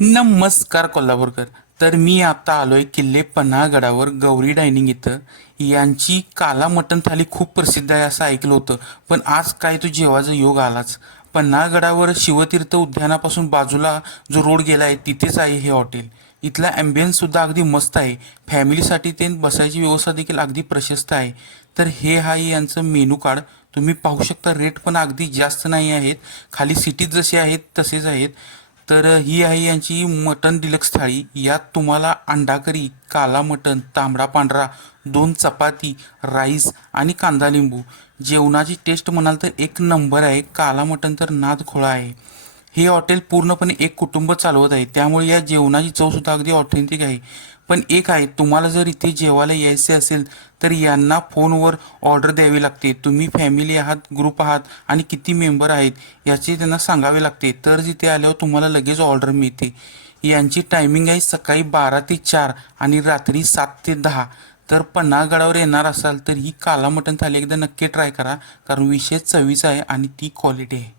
नमस्कार कोल्हापूरकर. तर मी आता आलोय किल्ले पन्हाळगडावर गौरी डायनिंग इथं. यांची काला मटण थाली खूप प्रसिद्ध आहे असं ऐकलं होतं. पण आज काय तो जेवाचा योग आलाच. पन्हाळगडावर शिवतीर्थ उद्यानापासून बाजूला जो रोड गेला आहे तिथेच आहे हे हॉटेल. इथला ॲम्बियन्स सुद्धा अगदी मस्त आहे. फॅमिलीसाठी ते बसायची व्यवस्था देखील अगदी प्रशस्त आहे. तर हे आहे यांचं मेनू कार्ड. तुम्ही पाहू शकता रेट पण अगदी जास्त नाही आहेत. खाली सिटीज जसे आहेत तसेच आहेत. तर ही आहे यांची मटन डिलक्स थाळी. यात तुम्हाला अंडा करी काला मटन तांबडा पांढरा दोन चपाती राईस आणि कांदा लिंबू. जेवणाची टेस्ट म्हणाल तर एक नंबर आहे. काला मटन तर नाद खोळा आहे. हे हॉटेल पूर्णपणे एक कुटुंब चालवत आहे. त्यामुळे या जेवणाची चव सुद्धा अगदी ऑथेंटिक आहे. पण एक आहे तुम्हाला जर इथे जेवायला यायचे असेल तर यांना फोनवर ऑर्डर द्यावी लागते. तुम्ही फॅमिली आहात ग्रुप आहात आणि किती मेंबर आहेत याचे त्यांना सांगावे लागते. तर जिथे आल्यावर तुम्हाला लगेच ऑर्डर मिळते. यांची टायमिंग आहे सकाळी बारा ते चार आणि रात्री सात ते दहा. तर पन्हाळगडावर येणार असाल तर ही काला मटण थाली एकदा नक्की ट्राय करा. कारण विशेष चवीचा आहे आणि ती क्वालिटी आहे.